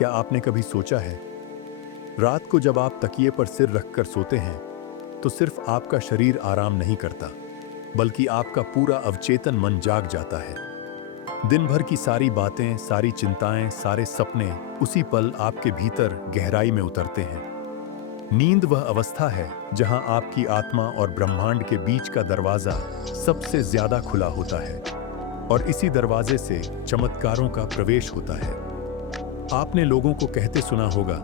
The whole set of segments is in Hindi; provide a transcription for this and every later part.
क्या आपने कभी सोचा है, रात को जब आप तकिए पर सिर रखकर सोते हैं, तो सिर्फ आपका शरीर आराम नहीं करता, बल्कि आपका पूरा अवचेतन मन जाग जाता है। दिन भर की सारी बातें, सारी चिंताएं, सारे सपने उसी पल आपके भीतर गहराई में उतरते हैं। नींद वह अवस्था है जहां आपकी आत्मा और ब्रह्मांड के बीच का दरवाजा सबसे ज्यादा खुला होता है, और इसी दरवाजे से चमत्कारों का प्रवेश होता है। आपने लोगों को कहते सुना होगा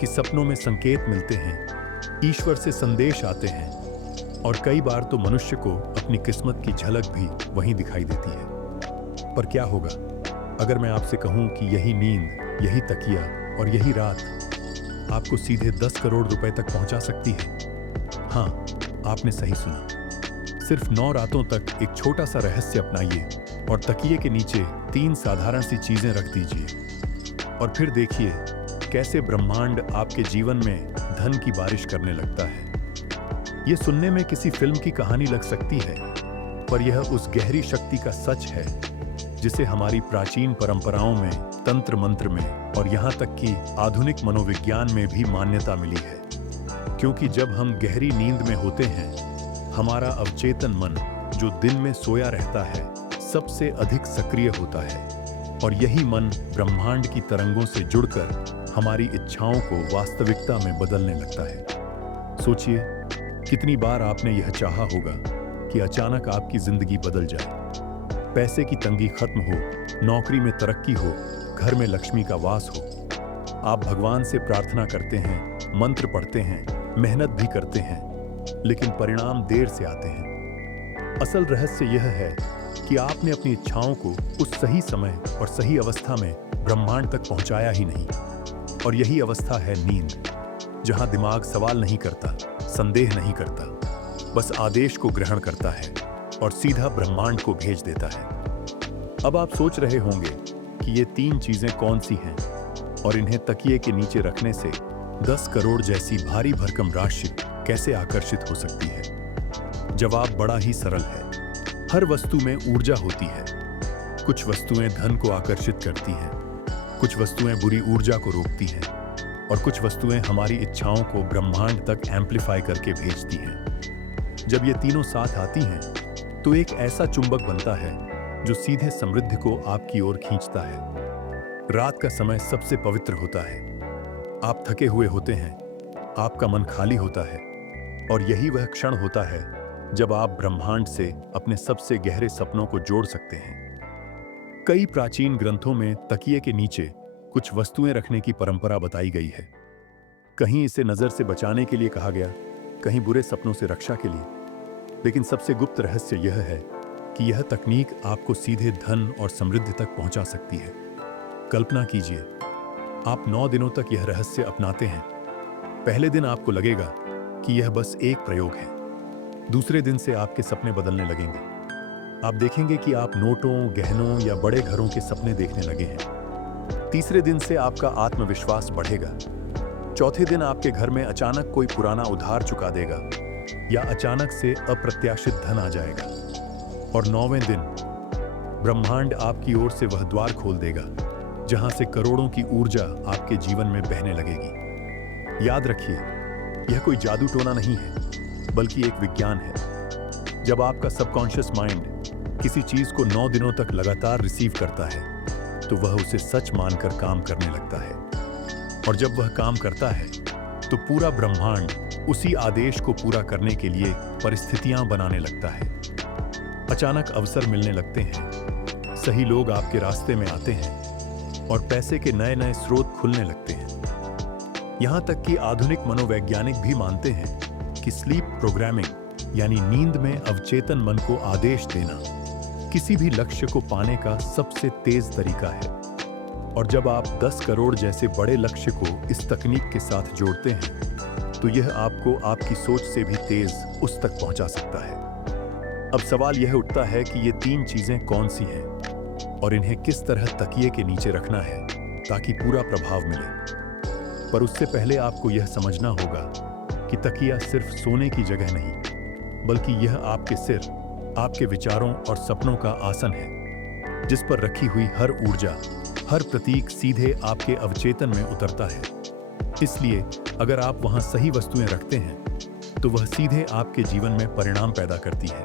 कि सपनों में संकेत मिलते हैं, ईश्वर से संदेश आते हैं, और कई बार तो मनुष्य को अपनी किस्मत की झलक भी वहीं दिखाई देती है। पर क्या होगा अगर मैं आपसे कहूं कि यही नींद, यही तकिया और यही रात आपको सीधे 10 करोड़ रुपए तक पहुंचा सकती है? हाँ, आपने सही सुना। सिर्फ 9 रातों तक एक छोटा सा रहस्य अपनाइए और तकिए के नीचे 3 साधारण सी चीजें रख दीजिए, और फिर देखिए कैसे ब्रह्मांड आपके जीवन में धन की बारिश करने लगता है। यह सुनने में किसी फिल्म की कहानी लग सकती है, पर यह उस गहरी शक्ति का सच है जिसे हमारी प्राचीन परंपराओं में, तंत्र मंत्र में और यहाँ तक कि आधुनिक मनोविज्ञान में भी मान्यता मिली है। क्योंकि जब हम गहरी नींद में होते हैं, हमारा अवचेतन मन, जो दिन में सोया रहता है, सबसे अधिक सक्रिय होता है, और यही मन ब्रह्मांड की तरंगों से जुड़कर हमारी इच्छाओं को वास्तविकता में बदलने लगता है। सोचिए, कितनी बार आपने यह चाहा होगा कि अचानक आपकी जिंदगी बदल जाए, पैसे की तंगी खत्म हो, नौकरी में तरक्की हो, घर में लक्ष्मी का वास हो। आप भगवान से प्रार्थना करते हैं, मंत्र पढ़ते हैं, मेहनत भी करते हैं, लेकिन परिणाम देर से आते हैं। असल रहस्य यह है कि आपने अपनी इच्छाओं को उस सही समय और सही अवस्था में ब्रह्मांड तक पहुंचाया ही नहीं। और यही अवस्था है नींद, जहां दिमाग सवाल नहीं करता, संदेह नहीं करता, बस आदेश को ग्रहण करता है और सीधा ब्रह्मांड को भेज देता है। अब आप सोच रहे होंगे कि ये 3 चीजें कौन सी हैं, और इन्हें तकिए के नीचे रखने से 10 करोड़ जैसी भारी भरकम राशि कैसे आकर्षित हो सकती है। जवाब बड़ा ही सरल है। हर वस्तु में ऊर्जा होती है। कुछ वस्तुएं धन को आकर्षित करती हैं, कुछ वस्तुएं बुरी ऊर्जा को रोकती हैं, और कुछ वस्तुएं हमारी इच्छाओं को ब्रह्मांड तक एम्पलीफाई करके भेजती हैं। जब ये तीनों साथ आती हैं, तो एक ऐसा चुंबक बनता है जो सीधे समृद्धि को आपकी ओर खींचता है। रात का समय सबसे पवित्र होता है। आप थके हुए होते हैं, आपका मन खाली होता है, और यही वह क्षण होता है जब आप ब्रह्मांड से अपने सबसे गहरे सपनों को जोड़ सकते हैं। कई प्राचीन ग्रंथों में तकिए के नीचे कुछ वस्तुएं रखने की परंपरा बताई गई है। कहीं इसे नजर से बचाने के लिए कहा गया, कहीं बुरे सपनों से रक्षा के लिए। लेकिन सबसे गुप्त रहस्य यह है कि यह तकनीक आपको सीधे धन और समृद्धि तक पहुंचा सकती है। कल्पना कीजिए, आप 9 दिनों तक यह रहस्य अपनाते हैं। पहले दिन आपको लगेगा कि यह बस एक प्रयोग है। दूसरे दिन से आपके सपने बदलने लगेंगे। आप देखेंगे कि आप नोटों, गहनों या बड़े घरों के सपने देखने लगे हैं। तीसरे दिन से आपका आत्मविश्वास बढ़ेगा। चौथे दिन आपके घर में अचानक कोई पुराना उधार चुका देगा, या अचानक से अप्रत्याशित धन आ जाएगा। और 9वें दिन ब्रह्मांड आपकी ओर से वह द्वार खोल देगा जहां से करोड़ों की ऊर्जा आपके जीवन में बहने लगेगी। याद रखिए, यह कोई जादू टोना नहीं है, बल्कि एक विज्ञान है। जब आपका सबकॉन्शियस माइंड किसी चीज को 9 दिनों तक लगातार रिसीव करता है, तो वह उसे सच मानकर काम करने लगता है। और जब वह काम करता है, तो पूरा ब्रह्मांड उसी आदेश को पूरा करने के लिए परिस्थितियां बनाने लगता है। अचानक अवसर मिलने लगते हैं, सही लोग आपके रास्ते में आते हैं, और पैसे के नए नए स्रोत खुलने लगते हैं। यहां तक कि आधुनिक मनोवैज्ञानिक भी मानते हैं कि स्लीप प्रोग्रामिंग, यानी नींद में अवचेतन मन को आदेश देना, किसी भी लक्ष्य को पाने का सबसे तेज तरीका है। और जब आप 10 करोड़ जैसे बड़े लक्ष्य को इस तकनीक के साथ जोड़ते हैं, तो यह आपको आपकी सोच से भी तेज उस तक पहुंचा सकता है। अब सवाल यह उठता है कि ये 3 चीजें कौन सी हैं, और इन्हें किस तरह तकिए के नीचे रखना है ताकि पूरा प्रभाव मिले। पर उससे पहले आपको यह समझना होगा कि तकिया सिर्फ सोने की जगह नहीं, बल्कि यह आपके सिर, आपके विचारों और सपनों का आसन है, जिस पर रखी हुई हर ऊर्जा, हर प्रतीक सीधे आपके अवचेतन में उतरता है। इसलिए अगर आप वहां सही वस्तुएं रखते हैं तो वह सीधे आपके जीवन में परिणाम पैदा करती है।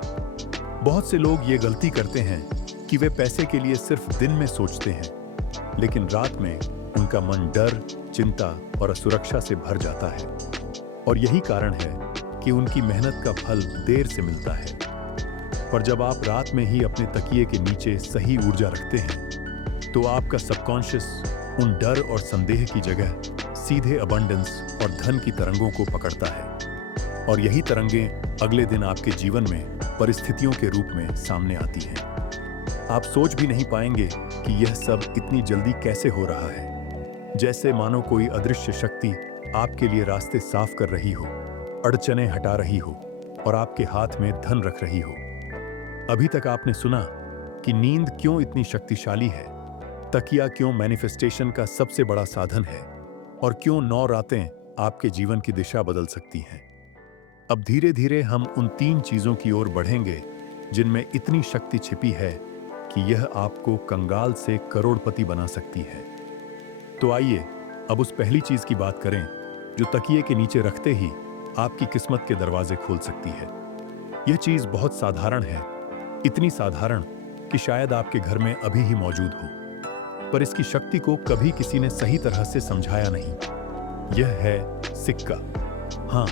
बहुत से लोग ये गलती करते हैं कि वे पैसे के लिए सिर्फ दिन में सोचते हैं, लेकिन रात में उनका मन डर, चिंता और असुरक्षा से भर जाता है। और यही कारण है कि उनकी मेहनत का फल देर से मिलता है। पर जब आप रात में ही अपने तकिए के नीचे सही ऊर्जा रखते हैं तो आपका सबकॉन्शियस उन डर और संदेह की जगह सीधे अबंडेंस और धन की तरंगों को पकड़ता है। और यही तरंगें अगले दिन आपके जीवन में परिस्थितियों के रूप में सामने आती हैं। आप सोच भी नहीं पाएंगे कि यह सब इतनी जल्दी कैसे हो रहा है। जैसे मानो कोई अदृश्य शक्ति आपके लिए रास्ते साफ कर रही हो, अड़चनें हटा रही हो और आपके हाथ में धन रख रही हो। अभी तक आपने सुना कि नींद क्यों इतनी शक्तिशाली है, तकिया क्यों मैनिफेस्टेशन का सबसे बड़ा साधन है और क्यों 9 रातें आपके जीवन की दिशा बदल सकती हैं। अब धीरे धीरे हम उन 3 चीजों की ओर बढ़ेंगे जिनमें इतनी शक्ति छिपी है कि यह आपको कंगाल से करोड़पति बना सकती है। तो आइए अब उस पहली चीज की बात करें जो तकिए के नीचे रखते ही आपकी किस्मत के दरवाजे खोल सकती है। यह चीज बहुत साधारण है, इतनी साधारण कि शायद आपके घर में अभी ही मौजूद हो, पर इसकी शक्ति को कभी किसी ने सही तरह से समझाया नहीं। यह है सिक्का। हाँ,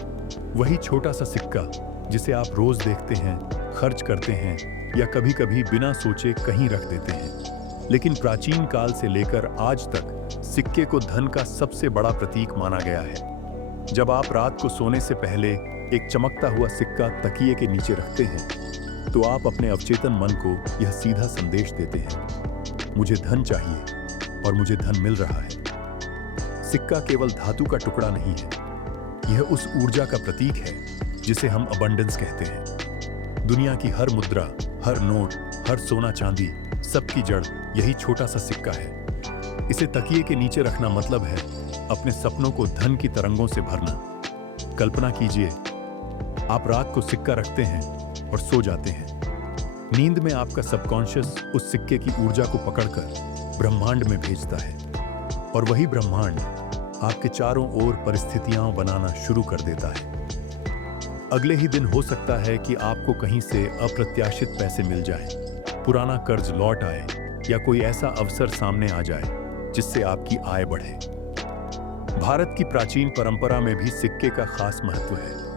वही छोटा सा सिक्का जिसे आप रोज देखते हैं, खर्च करते हैं या कभी-कभी बिना सोचे कहीं रख देते हैं। लेकिन प्राचीन काल से लेकर आज तक सिक्के को धन का सबसे बड़ा प्रतीक माना गया है। जब आप रात को सोने से पहले एक चमकता हुआ सिक्का तकिए के नीचे रखते हैं तो आप अपने अवचेतन मन को यह सीधा संदेश देते हैं, मुझे धन चाहिए और मुझे धन मिल रहा है। सिक्का केवल धातु का टुकड़ा नहीं है, यह उस ऊर्जा का प्रतीक है जिसे हम अबंडेंस कहते हैं। दुनिया की हर मुद्रा, हर नोट, हर सोना चांदी, सबकी जड़ यही छोटा सा सिक्का है। इसे तकिए के नीचे रखना मतलब है अपने सपनों को धन की तरंगों से भरना। कल्पना कीजिए, आप रात को सिक्का रखते हैं और सो जाते हैं। नींद में आपका सबकॉन्शियस उस सिक्के की ऊर्जा को पकड़कर ब्रह्मांड में भेजता है और वही ब्रह्मांड आपके चारों ओर परिस्थितियां बनाना शुरू कर देता है। अगले ही दिन हो सकता है कि आपको कहीं से अप्रत्याशित पैसे मिल जाएं, पुराना कर्ज लौट आए या कोई ऐसा अवसर सामने आ जाए जिससे आपकी आय बढ़े। भारत की प्राचीन परंपरा में भी सिक्के का खास महत्व है।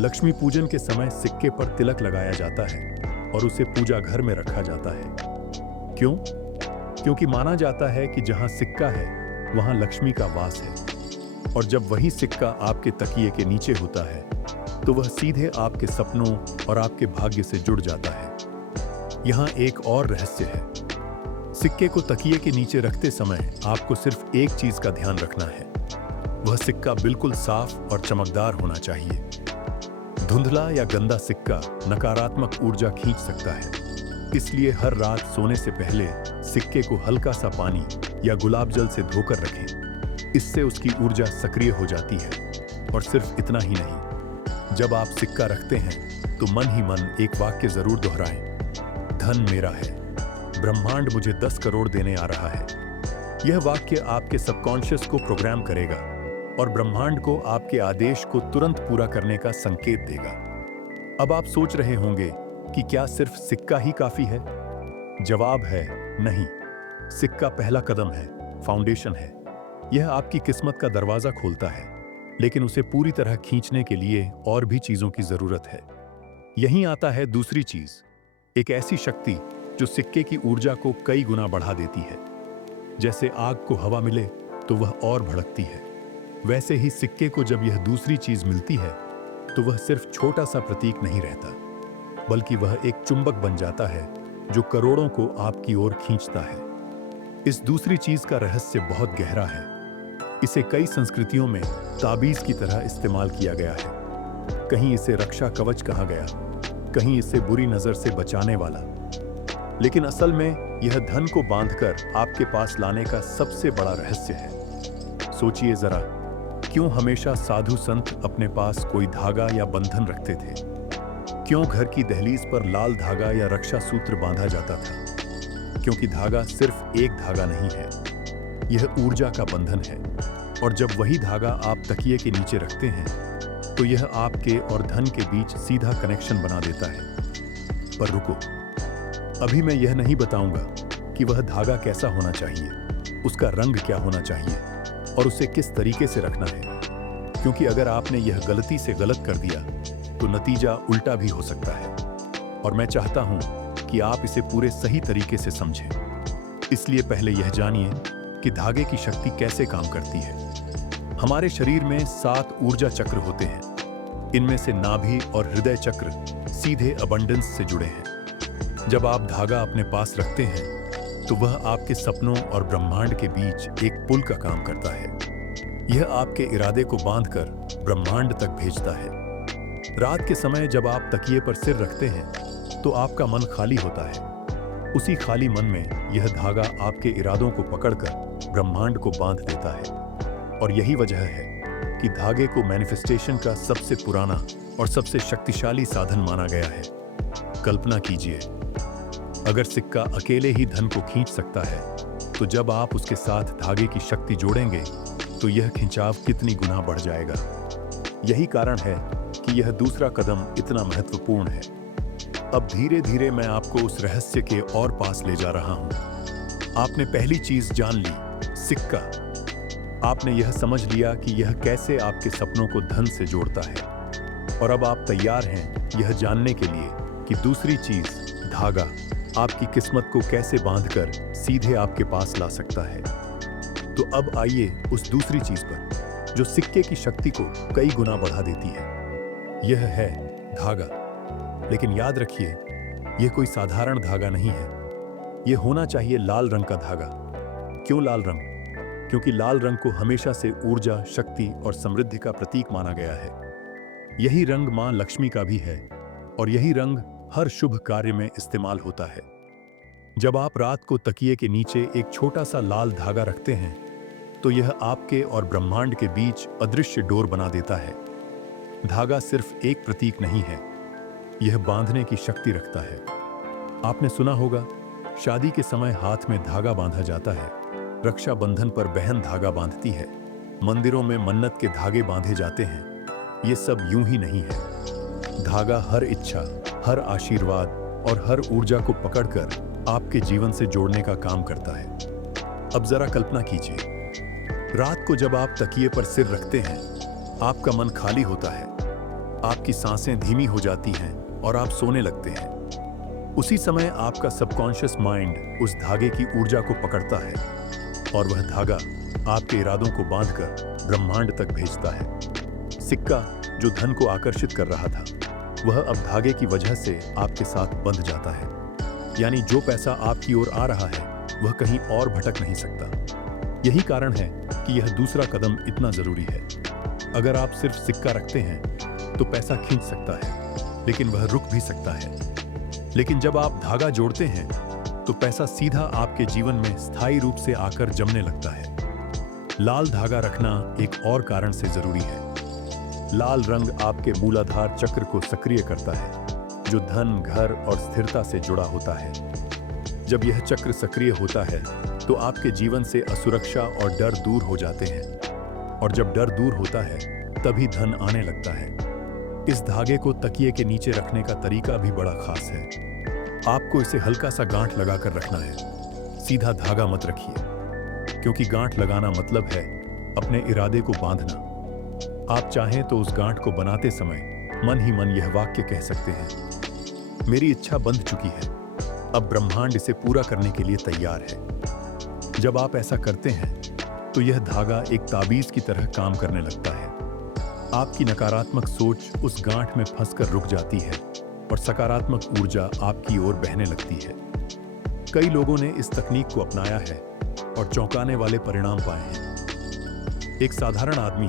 लक्ष्मी पूजन के समय सिक्के पर तिलक लगाया जाता है और उसे पूजा घर में रखा जाता है। क्यों? क्योंकि माना जाता है कि जहां सिक्का है वहां लक्ष्मी का वास है और जब वही सिक्का आपके तकिए के नीचे होता है तो वह सीधे आपके सपनों और आपके भाग्य से जुड़ जाता है। यहाँ एक और रहस्य है। सिक्के को तकिए के नीचे रखते समय आपको सिर्फ एक चीज का ध्यान रखना है, वह सिक्का बिल्कुल साफ और चमकदार होना चाहिए। धुंधला या गंदा सिक्का नकारात्मक ऊर्जा खींच सकता है, इसलिए हर रात सोने से पहले सिक्के को हल्का सा पानी या गुलाब जल से धोकर रखें। इससे उसकी ऊर्जा सक्रिय हो जाती है। और सिर्फ इतना ही नहीं, जब आप सिक्का रखते हैं तो मन ही मन एक वाक्य जरूर दोहराएं, धन मेरा है, ब्रह्मांड मुझे 10 करोड़ देने आ रहा है। यह वाक्य आपके सबकॉन्शियस को प्रोग्राम करेगा और ब्रह्मांड को आपके आदेश को तुरंत पूरा करने का संकेत देगा। अब आप सोच रहे होंगे कि क्या सिर्फ सिक्का ही काफी है? जवाब है नहीं। सिक्का पहला कदम है, फाउंडेशन है। यह आपकी किस्मत का दरवाजा खोलता है, लेकिन उसे पूरी तरह खींचने के लिए और भी चीजों की जरूरत है। यहीं आता है दूसरी चीज, एक ऐसी शक्ति जो सिक्के की ऊर्जा को कई गुना बढ़ा देती है। जैसे आग को हवा मिले तो वह और भड़कती है, वैसे ही सिक्के को जब यह दूसरी चीज मिलती है तो वह सिर्फ छोटा सा प्रतीक नहीं रहता, बल्कि वह एक चुंबक बन जाता है जो करोड़ों को आपकी ओर खींचता है। इस दूसरी चीज का रहस्य बहुत गहरा है। इसे कई संस्कृतियों में ताबीज की तरह इस्तेमाल किया गया है। कहीं इसे रक्षा कवच कहा गया, कहीं इसे बुरी नजर से बचाने वाला। लेकिन असल में यह धन को बांधकर आपके पास लाने का सबसे बड़ा रहस्य है। सोचिए जरा, क्यों हमेशा साधु संत अपने पास कोई धागा या बंधन रखते थे? क्यों घर की दहलीज पर लाल धागा या रक्षा सूत्र बांधा जाता था? क्योंकि धागा सिर्फ एक धागा नहीं है, यह ऊर्जा का बंधन है। और जब वही धागा आप तकिए के नीचे रखते हैं तो यह आपके और धन के बीच सीधा कनेक्शन बना देता है। पर रुको, अभी मैं यह नहीं बताऊंगा कि वह धागा कैसा होना चाहिए, उसका रंग क्या होना चाहिए और उसे किस तरीके से रखना है, क्योंकि अगर आपने यह गलती से गलत कर दिया तो नतीजा उल्टा भी हो सकता है। और मैं चाहता हूं कि आप इसे पूरे सही तरीके से समझें। इसलिए पहले यह जानिए कि धागे की शक्ति कैसे काम करती है। हमारे शरीर में 7 ऊर्जा चक्र होते हैं। इनमें से नाभि और हृदय चक्र सीधे अबंडेंस से जुड़े हैं। जब आप धागा अपने पास रखते हैं तो वह आपके सपनों और ब्रह्मांड के बीच एक पुल का काम करता है। यह आपके इरादे को बांधकर ब्रह्मांड तक भेजता है। रात के समय जब आप तकिए पर सिर रखते हैं तो आपका मन खाली होता है। उसी खाली मन में यह धागा आपके इरादों को पकड़कर ब्रह्मांड को बांध देता है। और यही वजह है कि धागे को मैनिफेस्टेशन का सबसे पुराना और सबसे शक्तिशाली साधन माना गया है। कल्पना कीजिए, अगर सिक्का अकेले ही धन को खींच सकता है तो जब आप उसके साथ धागे की शक्ति जोड़ेंगे तो यह खिंचाव कितनी गुना बढ़ जाएगा। यही कारण है कि यह दूसरा कदम इतना महत्वपूर्ण है। अब धीरे धीरे मैं आपको उस रहस्य के और पास ले जा रहा हूं। आपने पहली चीज जान ली, सिक्का। आपने यह समझ लिया कि यह कैसे आपके सपनों को धन से जोड़ता है। और अब आप तैयार हैं यह जानने के लिए कि दूसरी चीज, धागा, आपकी किस्मत को कैसे बांधकर सीधे आपके पास ला सकता है। तो अब आइए उस दूसरी चीज पर जो सिक्के की शक्ति को कई गुना बढ़ा देती है। यह है धागा। लेकिन याद रखिए, यह कोई साधारण धागा नहीं है। यह होना चाहिए लाल रंग का धागा। क्यों लाल रंग? क्योंकि लाल रंग को हमेशा से ऊर्जा, शक्ति और समृद्धि का प्रतीक माना गया है। यही रंग मां लक्ष्मी का भी है और यही रंग हर शुभ कार्य में इस्तेमाल होता है। जब आप रात को तकिए के नीचे एक छोटा सा लाल धागा रखते हैं तो यह आपके और ब्रह्मांड के बीच अदृश्य डोर बना देता है। धागा सिर्फ एक प्रतीक नहीं है, यह बांधने की शक्ति रखता है। आपने सुना होगा, शादी के समय हाथ में धागा बांधा जाता है, रक्षाबंधन पर बहन धागा बांधती है, मंदिरों में मन्नत के धागे बांधे जाते हैं। ये सब यूं ही नहीं है। धागा हर इच्छा, हर आशीर्वाद और हर ऊर्जा को पकड़कर आपके जीवन से जोड़ने का काम करता है। अब जरा कल्पना कीजिए, रात को जब आप तकिए पर सिर रखते हैं, आपका मन खाली होता है, आपकी सांसें धीमी हो जाती हैं और आप सोने लगते हैं। उसी समय आपका सबकॉन्शियस माइंड उस धागे की ऊर्जा को पकड़ता है और वह धागा आपके इरादों को बांधकर ब्रह्मांड तक भेजता है। सिक्का जो धन को आकर्षित कर रहा था, वह अब धागे की वजह से आपके साथ बंध जाता है। यानी जो पैसा आपकी ओर आ रहा है वह कहीं और भटक नहीं सकता। यही कारण है कि यह दूसरा कदम इतना जरूरी है। अगर आप सिर्फ सिक्का रखते हैं तो पैसा खींच सकता है, लेकिन वह रुक भी सकता है। लेकिन जब आप धागा जोड़ते हैं तो पैसा सीधा आपके जीवन में स्थायी रूप से आकर जमने लगता है। लाल धागा रखना एक और कारण से जरूरी है। लाल रंग आपके मूलाधार चक्र को सक्रिय करता है, जो धन, घर और स्थिरता से जुड़ा होता है। जब यह चक्र सक्रिय होता है तो आपके जीवन से असुरक्षा और डर दूर हो जाते हैं, और जब डर दूर होता है तभी धन आने लगता है। इस धागे को तकिए के नीचे रखने का तरीका भी बड़ा खास है। आपको इसे हल्का सा गांठ लगाकर रखना है, सीधा धागा मत रखिए, क्योंकि गांठ लगाना मतलब है अपने इरादे को बांधना। आप चाहें तो उस गांठ को बनाते समय मन ही मन यह वाक्य कह सकते हैं, मेरी इच्छा बंध चुकी है, अब ब्रह्मांड इसे पूरा करने के लिए तैयार है। जब आप ऐसा करते हैं तो यह धागा एक ताबीज की तरह काम करने लगता है। आपकी नकारात्मक सोच उस गांठ में फंसकर रुक जाती है और सकारात्मक ऊर्जा आपकी ओर बहने लगती है। कई लोगों ने इस तकनीक को अपनाया है और चौंकाने वाले परिणाम पाए हैं। एक साधारण आदमी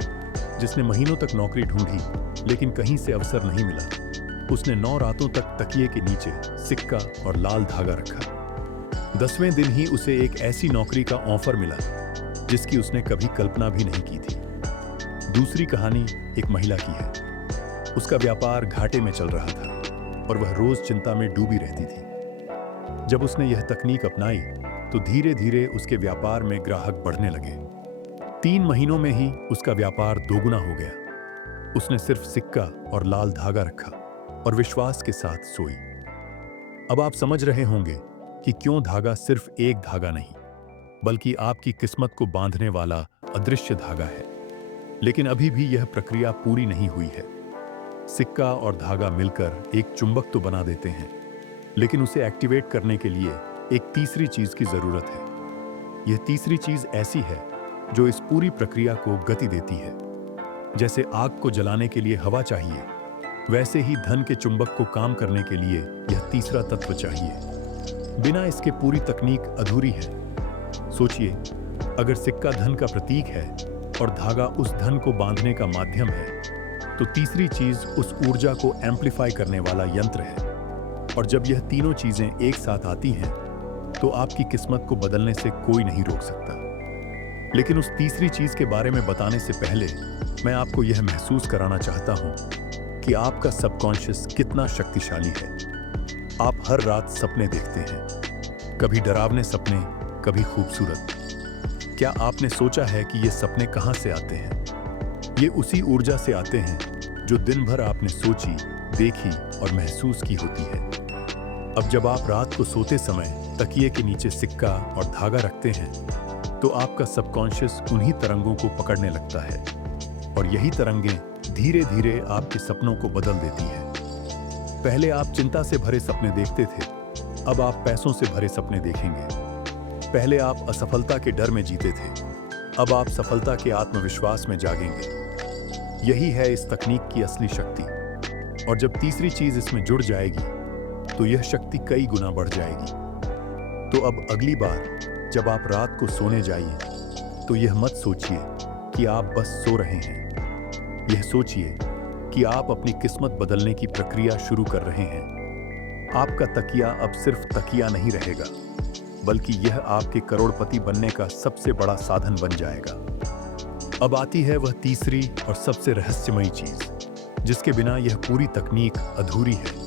जिसने महीनों तक नौकरी ढूंढी लेकिन कहीं से अवसर नहीं मिला, उसने 9 रातों तक तकिए के नीचे सिक्का और लाल धागा रखा। 10वें दिन ही उसे एक ऐसी नौकरी का ऑफर मिला जिसकी उसने कभी कल्पना भी नहीं की थी। दूसरी कहानी एक महिला की है। उसका व्यापार घाटे में चल रहा था और वह रोज चिंता में डूबी रहती थी। जब उसने यह तकनीक अपनाई तो धीरे धीरे उसके व्यापार में ग्राहक बढ़ने लगे। 3 महीनों में ही उसका व्यापार दोगुना हो गया। उसने सिर्फ सिक्का और लाल धागा रखा और विश्वास के साथ सोई। अब आप समझ रहे होंगे कि क्यों धागा सिर्फ एक धागा नहीं, बल्कि आपकी किस्मत को बांधने वाला अदृश्य धागा है। लेकिन अभी भी यह प्रक्रिया पूरी नहीं हुई है। सिक्का और धागा मिलकर एक चुंबक तो बना देते हैं, लेकिन उसे एक्टिवेट करने के लिए एक तीसरी चीज की जरूरत है। यह तीसरी चीज ऐसी है जो इस पूरी प्रक्रिया को गति देती है। जैसे आग को जलाने के लिए हवा चाहिए, वैसे ही धन के चुंबक को काम करने के लिए यह तीसरा तत्व चाहिए। बिना इसके पूरी तकनीक अधूरी है। सोचिए, अगर सिक्का धन का प्रतीक है और धागा उस धन को बांधने का माध्यम है, तो तीसरी चीज उस ऊर्जा को एम्प्लीफाई करने वाला यंत्र है। और जब यह तीनों चीजें एक साथ आती हैं, तो आपकी किस्मत को बदलने से कोई नहीं रोक सकता। लेकिन उस तीसरी चीज के बारे में बताने से पहले मैं आपको यह महसूस कराना चाहता हूं कि आपका सबकॉन्शियस कितना शक्तिशाली है। आप हर रात सपने देखते हैं, कभी डरावने सपने, कभी खूबसूरत। क्या आपने सोचा है कि ये सपने कहां से आते हैं? ये उसी ऊर्जा से आते हैं जो दिन भर आपने सोची, देखी और महसूस की होती है। अब जब आप रात को सोते समय तकिए के नीचे सिक्का और धागा रखते हैं, तो आपका सबकॉन्शियस उन्हीं तरंगों को पकड़ने लगता है और यही तरंगें धीरे धीरे आपके सपनों को बदल देती है। पहले आप चिंता से भरे सपने देखते थे, अब आप पैसों से भरे सपने देखेंगे। पहले आप असफलता के डर में जीते थे, अब आप सफलता के आत्मविश्वास में जागेंगे। यही है इस तकनीक की असली शक्ति। और जब तीसरी चीज इसमें जुड़ जाएगी, तो यह शक्ति कई गुना बढ़ जाएगी। तो अब अगली बार जब आप रात को सोने जाइए, तो यह मत सोचिए कि आप बस सो रहे हैं। यह सोचिए कि आप अपनी किस्मत बदलने की प्रक्रिया शुरू कर रहे हैं। आपका तकिया अब सिर्फ तकिया नहीं रहेगा, बल्कि यह आपके करोड़पति बनने का सबसे बड़ा साधन बन जाएगा। अब आती है वह तीसरी और सबसे रहस्यमयी चीज, जिसके बिना यह पूरी तकनीक अधूरी है।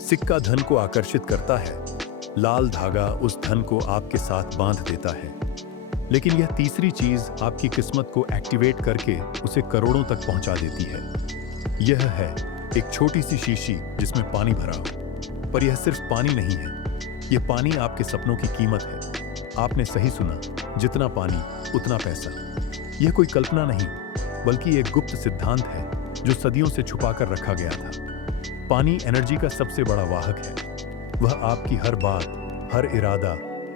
सिक्का धन को आकर्षित करता है, लाल धागा उस धन को आपके साथ बांध देता है, लेकिन यह तीसरी चीज आपकी किस्मत को एक्टिवेट करके उसे करोड़ों तक पहुंचा देती है। यह है एक छोटी सी शीशी जिसमें पानी भरा हो, पर यह सिर्फ पानी नहीं है, यह पानी आपके सपनों की कीमत है। आपने सही सुना, जितना पानी उतना पैसा। यह कोई कल्पना नहीं, बल्कि एक गुप्त सिद्धांत है जो सदियों से छुपा कर रखा गया था। पानी एनर्जी का सबसे बड़ा वाहक है। वह आपकी हर बात, हर इरादा,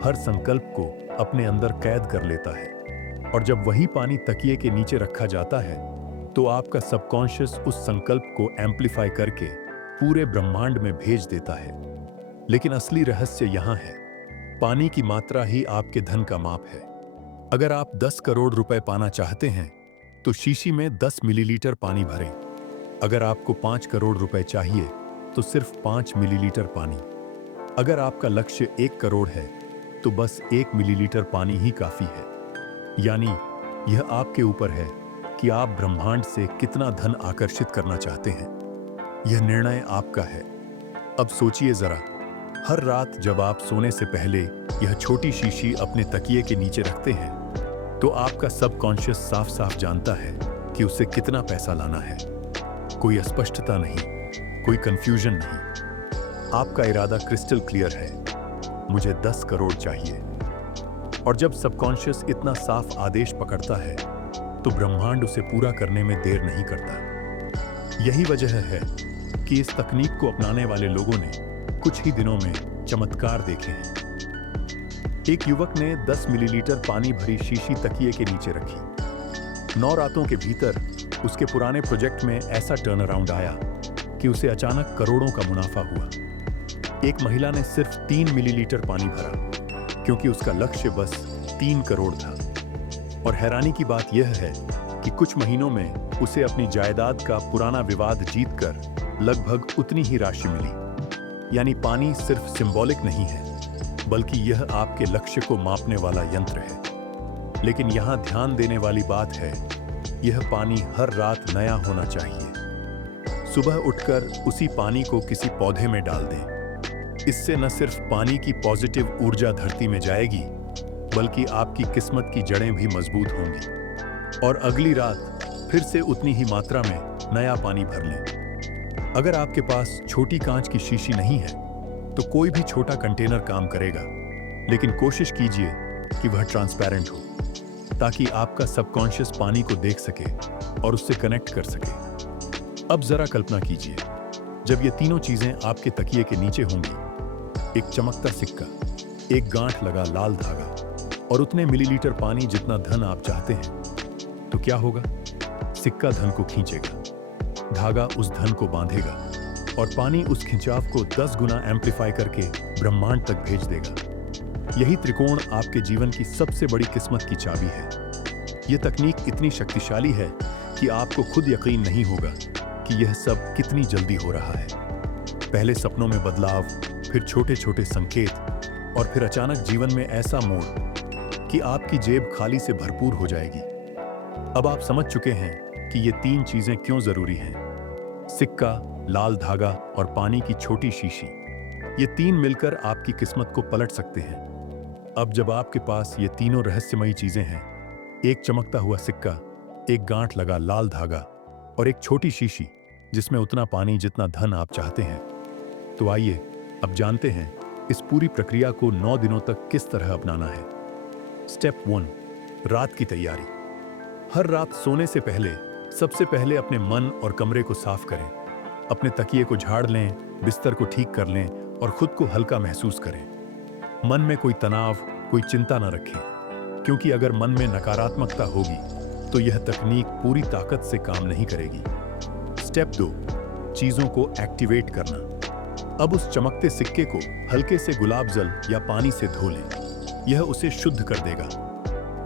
हर संकल्प को अपने अंदर कैद कर लेता है। और जब वही पानी तकिए के नीचे रखा जाता है, तो आपका सबकॉन्शियस उस संकल्प को एम्प्लीफाई करके पूरे ब्रह्मांड में भेज देता है। लेकिन असली रहस्य यहां है, पानी की मात्रा ही आपके धन का माप है। अगर आप 10 करोड़ रुपए पाना चाहते हैं, तो शीशी में 10 मिलीलीटर पानी भरें। अगर आपको 5 करोड़ रुपए चाहिए, तो सिर्फ 5 मिलीलीटर पानी। अगर आपका लक्ष्य 1 करोड़ है, तो बस 1 मिलीलीटर पानी ही काफी है। यानी यह आपके ऊपर है कि आप ब्रह्मांड से कितना धन आकर्षित करना चाहते हैं। यह निर्णय आपका है। अब सोचिए जरा, हर रात जब आप सोने से पहले यह छोटी शीशी अपने तकिए के नीचे रखते हैं, तो आपका सबकॉन्शियस साफ साफ जानता है कि उसे कितना पैसा लाना है। कोई अस्पष्टता नहीं, कोई कंफ्यूजन नहीं। आपका इरादा क्रिस्टल क्लियर है, मुझे 10 करोड़ चाहिए। और जब सबकॉन्शियस इतना साफ आदेश पकड़ता है, तो ब्रह्मांड उसे पूरा करने में देर नहीं करता। यही वजह है कि इस तकनीक को अपनाने वाले लोगों ने कुछ ही दिनों में चमत्कार देखे हैं। एक युवक ने 10 मिलीलीटर पानी भरी शीशी तकिए के नीचे रखी। 9 रातों के भीतर उसके पुराने प्रोजेक्ट में ऐसा टर्न अराउंड आया कि उसे अचानक करोड़ों का मुनाफा हुआ। एक महिला ने सिर्फ 3 मिलीलीटर पानी भरा, क्योंकि उसका लक्ष्य बस 3 करोड़ था। और हैरानी की बात यह है कि कुछ महीनों में उसे अपनी जायदाद का पुराना विवाद जीतकर लगभग उतनी ही राशि मिली। यानी पानी सिर्फ सिंबॉलिक नहीं है, बल्कि यह आपके लक्ष्य को मापने वाला यंत्र है। लेकिन यहां ध्यान देने वाली बात है, यह पानी हर रात नया होना चाहिए। सुबह उठकर उसी पानी को किसी पौधे में डाल दें। इससे न सिर्फ पानी की पॉजिटिव ऊर्जा धरती में जाएगी, बल्कि आपकी किस्मत की जड़ें भी मजबूत होंगी। और अगली रात फिर से उतनी ही मात्रा में नया पानी भर लें। अगर आपके पास छोटी कांच की शीशी नहीं है, तो कोई भी छोटा कंटेनर काम करेगा, लेकिन कोशिश कीजिए कि वह ट्रांसपेरेंट हो, ताकि आपका सबकॉन्शियस पानी को देख सके और उससे कनेक्ट कर सके। अब जरा कल्पना कीजिए, जब ये तीनों चीजें आपके तकिए के नीचे होंगी, एक चमकता सिक्का, एक गांठ लगा लाल धागा और उतने मिलीलीटर पानी जितना धन आप चाहते हैं, तो क्या होगा? सिक्का धन को खींचेगा, धागा उस धन को बांधेगा और पानी उस खिंचाव को 10 गुना एम्पलीफाई करके ब्रह्मांड तक भेज देगा। यही त्रिकोण आपके जीवन की सबसे बड़ी किस्मत की चाबी है। यह तकनीक इतनी शक्तिशाली है कि आपको खुद यकीन नहीं होगा कि यह सब कितनी जल्दी हो रहा है। पहले सपनों में बदलाव, फिर छोटे छोटे संकेत और फिर अचानक जीवन में ऐसा मोड़ कि आपकी जेब खाली से भरपूर हो जाएगी। अब आप समझ चुके हैं कि ये तीन चीजें क्यों जरूरी हैं। सिक्का, लाल धागा और पानी की छोटी शीशी, ये तीन मिलकर आपकी किस्मत को पलट सकते हैं। अब जब आपके पास ये तीनों रहस्यमयी चीजें हैं, एक चमकता हुआ सिक्का, एक गांठ लगा लाल धागा और एक छोटी शीशी जिसमें उतना पानी जितना धन आप चाहते हैं, तो आइए अब जानते हैं इस पूरी प्रक्रिया को 9 दिनों तक किस तरह अपनाना है। स्टेप 1, रात की तैयारी। हर रात सोने से पहले सबसे पहले अपने मन और कमरे को साफ करें। अपने तकिए को झाड़ लें, बिस्तर को ठीक कर लें और खुद को हल्का महसूस करें। मन में कोई तनाव, कोई चिंता न रखें, क्योंकि अगर मन में नकारात्मकता होगी तो यह तकनीक पूरी ताकत से काम नहीं करेगी। स्टेप 2, चीजों को एक्टिवेट करना। अब उस चमकते सिक्के को हल्के से गुलाब जल या पानी से धो लें, यह उसे शुद्ध कर देगा।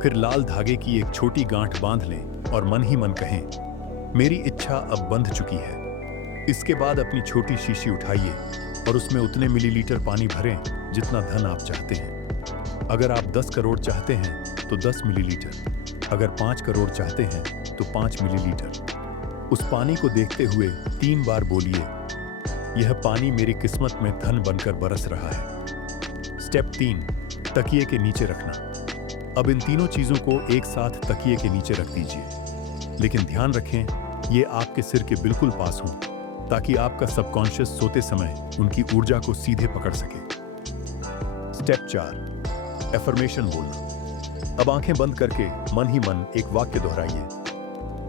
फिर लाल धागे की एक छोटी गांठ बांध लें और मन ही मन कहें, मेरी इच्छा अब बंध चुकी है। इसके बाद अपनी छोटी शीशी उठाइए और उसमें उतने मिलीलीटर पानी भरें जितना धन आप चाहते हैं। अगर आप 10 करोड़ चाहते हैं तो 10 मिलीलीटर, अगर 5 करोड़ चाहते हैं तो 5 मिलीलीटर। उस पानी को देखते हुए 3 बार बोलिए, यह पानी मेरी किस्मत में धन बनकर बरस रहा है। स्टेप 3, तकिए के नीचे रखना। अब इन तीनों चीजों को एक साथ तकिए के नीचे रख दीजिए, लेकिन ध्यान रखें ये आपके सिर के बिल्कुल पास हों, ताकि आपका सबकॉन्शियस सोते समय उनकी ऊर्जा को सीधे पकड़ सके। स्टेप 4, एफर्मेशन बोलना। अब आंखें बंद करके मन ही मन एक वाक्य दोहराइए,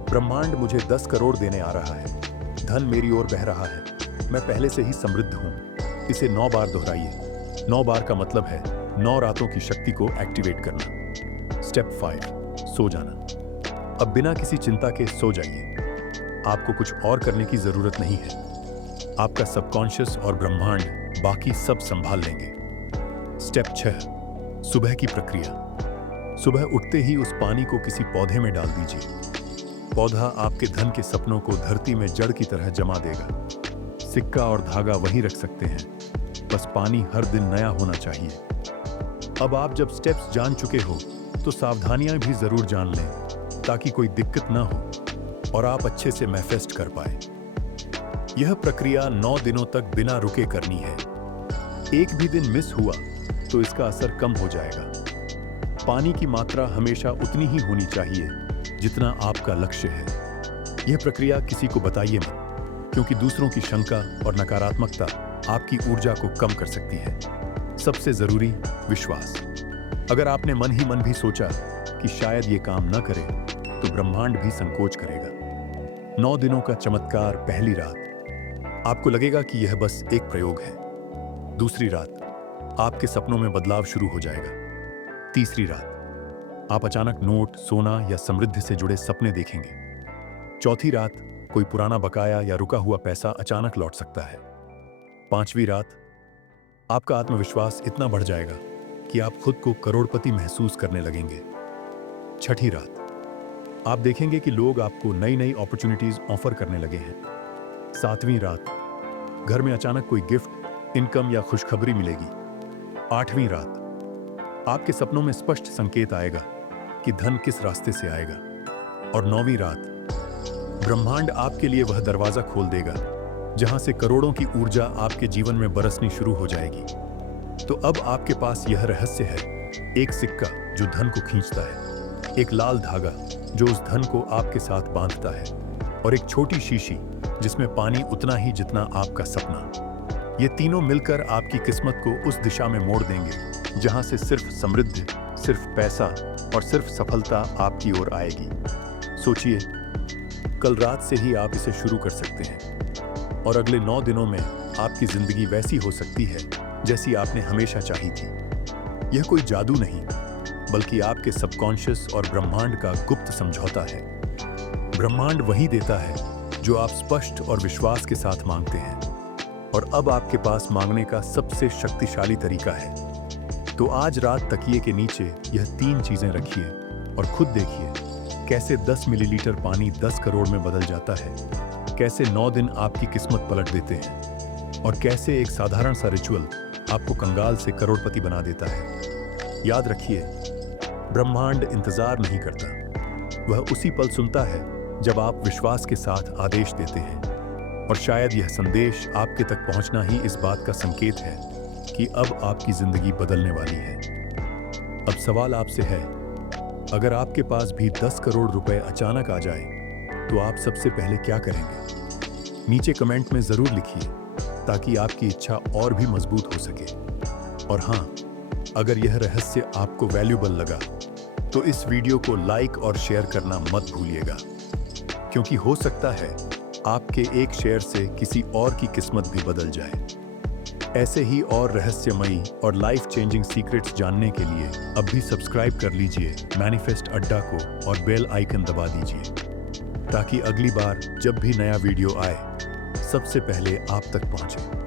ब्रह्मांड मुझे 10 करोड़ देने आ रहा है, धन मेरी ओर बह रहा है, मैं पहले से ही समृद्ध हूं। इसे 9 बार दोहराइए। 9 बार का मतलब है 9 रातों की शक्ति को एक्टिवेट करना। स्टेप 5, सो जाना। अब बिना किसी चिंता के सो जाइए। आपको कुछ और करने की जरूरत नहीं है। आपका सबकॉन्शियस और ब्रह्मांड बाकी सब संभाल लेंगे। स्टेप 6, सुबह की प्रक्रिया। सुबह उठते ही उस पानी को किसी पौधे में डाल दीजिए। पौधा आपके धन के सपनों को धरती में जड़ की तरह जमा देगा। सिक्का और धागा वहीं रख सकते हैं, बस पानी हर दिन नया होना चाहिए। अब आप जब स्टेप्स जान चुके हो तो सावधानियां भी जरूर जान लें, ताकि कोई दिक्कत ना हो और आप अच्छे से मैनिफेस्ट कर पाए। यह प्रक्रिया 9 दिनों तक बिना रुके करनी है। एक भी दिन मिस हुआ तो इसका असर कम हो जाएगा। पानी की मात्रा हमेशा उतनी ही होनी चाहिए जितना आपका लक्ष्य है। यह प्रक्रिया किसी को बताइए मत, क्योंकि दूसरों की शंका और नकारात्मकता आपकी ऊर्जा को कम कर सकती है। सबसे जरूरी, विश्वास। अगर आपने मन ही मन भी सोचा कि शायद ये काम न करे, तो ब्रह्मांड भी संकोच करेगा। 9 दिनों का चमत्कार। पहली रात आपको लगेगा कि यह बस एक प्रयोग है। दूसरी रात आपके सपनों में बदलाव शुरू हो जाएगा। तीसरी रात आप अचानक नोट, सोना या समृद्धि से जुड़े सपने देखेंगे। चौथी रात कोई पुराना बकाया या रुका हुआ पैसा अचानक लौट सकता है। 5वीं रात आपका आत्मविश्वास इतना बढ़ जाएगा कि आप खुद को करोड़पति महसूस करने लगेंगे। 6ठी रात आप देखेंगे कि लोग आपको नई नई अपॉर्चुनिटीज ऑफर करने लगे हैं। 7वीं रात घर में अचानक कोई गिफ्ट, इनकम या खुशखबरी मिलेगी। 8वीं रात आपके सपनों में स्पष्ट संकेत आएगा कि धन किस रास्ते से आएगा। और 9वीं रात ब्रह्मांड आपके लिए वह दरवाजा खोल देगा जहां से करोड़ों की ऊर्जा आपके जीवन में बरसनी शुरू हो जाएगी। तो अब आपके पास यह रहस्य है, एक सिक्का जो धन को खींचता है, एक लाल धागा जो उस धन को आपके साथ बांधता है, और एक छोटी शीशी जिसमें पानी उतना ही जितना आपका सपना। ये तीनों मिलकर आपकी किस्मत को उस दिशा में मोड़ देंगे जहां से सिर्फ समृद्धि, सिर्फ पैसा और सिर्फ सफलता आपकी ओर आएगी। सोचिए, कल रात से ही आप इसे शुरू कर सकते हैं और अगले 9 दिनों में आपकी जिंदगी वैसी हो सकती है जैसी आपने हमेशा चाही थी। यह कोई जादू नहीं, बल्कि आपके सबकॉन्शियस और ब्रह्मांड का गुप्त समझौता है। ब्रह्मांड वही देता है जो आप स्पष्ट और विश्वास के साथ मांगते हैं, और अब आपके पास मांगने का सबसे शक्तिशाली तरीका है। तो आज रात तकिए के नीचे यह 3 चीजें रखिए और खुद देखिए कैसे 10 मिलीलीटर पानी 10 करोड़ में बदल जाता है, कैसे 9 दिन आपकी किस्मत पलट देते हैं, और कैसे एक साधारण सा रिचुअल आपको कंगाल से करोड़पति बना देता है। याद रखिए, ब्रह्मांड इंतजार नहीं करता, वह उसी पल सुनता है जब आप विश्वास के साथ आदेश देते हैं। और शायद यह संदेश आपके तक पहुंचना ही इस बात का संकेत है कि अब आपकी जिंदगी बदलने वाली है। अब सवाल आपसे है, अगर आपके पास भी 10 करोड़ रुपए अचानक आ जाए तो आप सबसे पहले क्या करेंगे? नीचे कमेंट में जरूर लिखिए ताकि आपकी इच्छा और भी मजबूत हो सके। और हाँ, अगर यह रहस्य आपको वैल्यूबल लगा तो इस वीडियो को लाइक और शेयर करना मत भूलिएगा, क्योंकि हो सकता है आपके एक शेयर से किसी और की किस्मत भी बदल जाए। ऐसे ही और रहस्यमयी और लाइफ चेंजिंग सीक्रेट्स जानने के लिए अब भी सब्सक्राइब कर लीजिए मैनिफेस्ट अड्डा को और बेल आइकन दबा दीजिए, ताकि अगली बार जब भी नया वीडियो आए सबसे पहले आप तक पहुंचे।